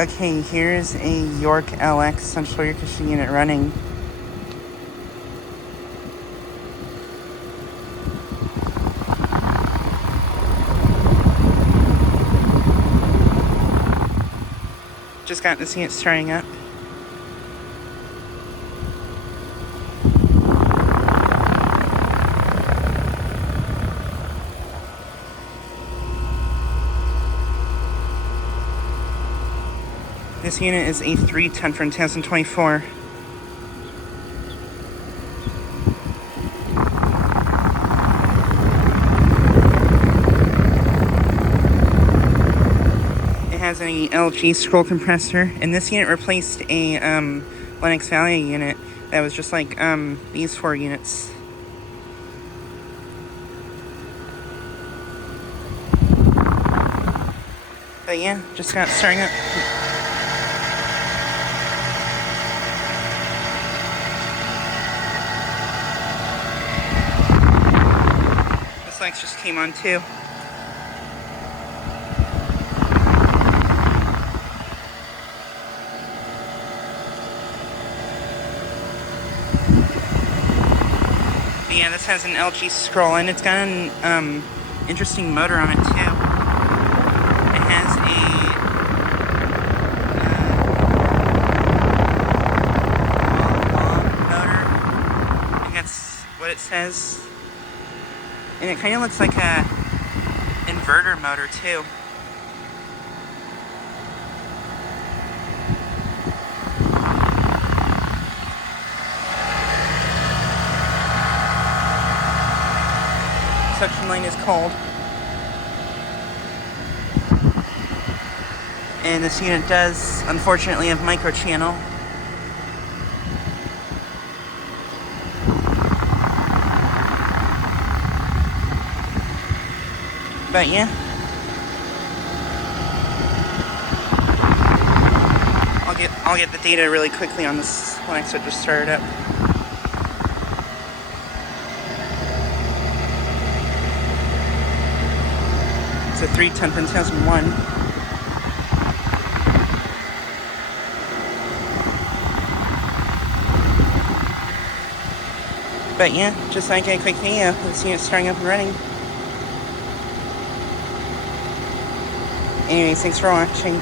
Okay, here's a York LX central air conditioning unit running. Just got to see it starting up. This unit is a 310 from 2024. It has an LG scroll compressor, and this unit replaced a Lennox Value unit that was just like these 4 units. But yeah, just got starting up. This light just came on too. But yeah, this has an LG scroll, and it's got an interesting motor on it too. It has a motor. I think that's what it says. And it kind of looks like a inverter motor too. Suction line is cold. And this unit does, unfortunately, have micro channel. But yeah. I'll get the data really quickly on this when I start to start it up. It's a 310 from 2001. But yeah, just like a quick video, this unit's starting up and running. Anyways, thanks for watching.